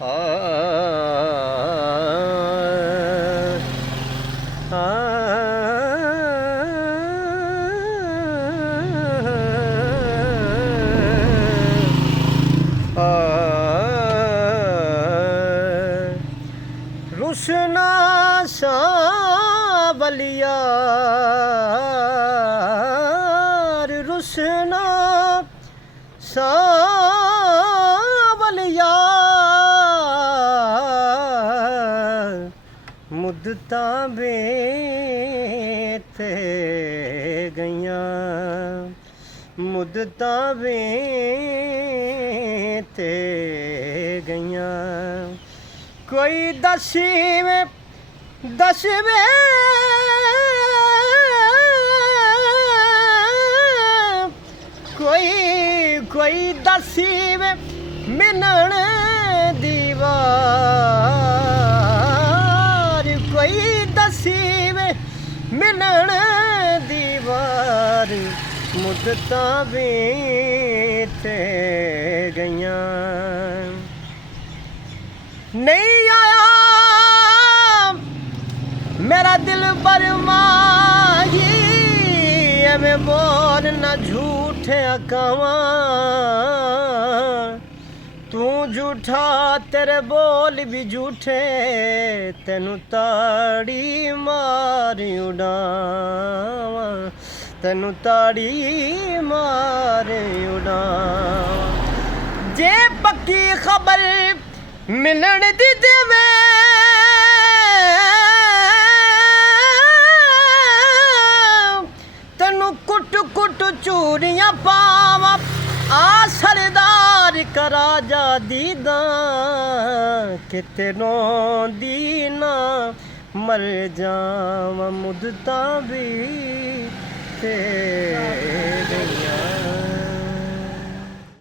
ਆ ਆ रुसना सावलिया रुसना सावलिया मुद्दतां बीत गईयां मुद्दतां बीत गईयां कोई दसवे कोई दसवे मिलन दीवार कोई दसवे मिलन दीवार मुद्दतां बीत गईयां नहीं आया मेरा दिल बरमाही एवें बोल न झूठे अकावा तू झूठा तेरे बोल भी झूठे तेनू ताड़ी मारी उड़ावा तेनू ताड़ी मारी उड़ावा जे पक्की खबर मिलन दी देवे तेनू कुट कुट चूड़ियां पावा आ सरदार करा जा दीदा कि तेनों दीना मर जावा मुद्दतां भी ते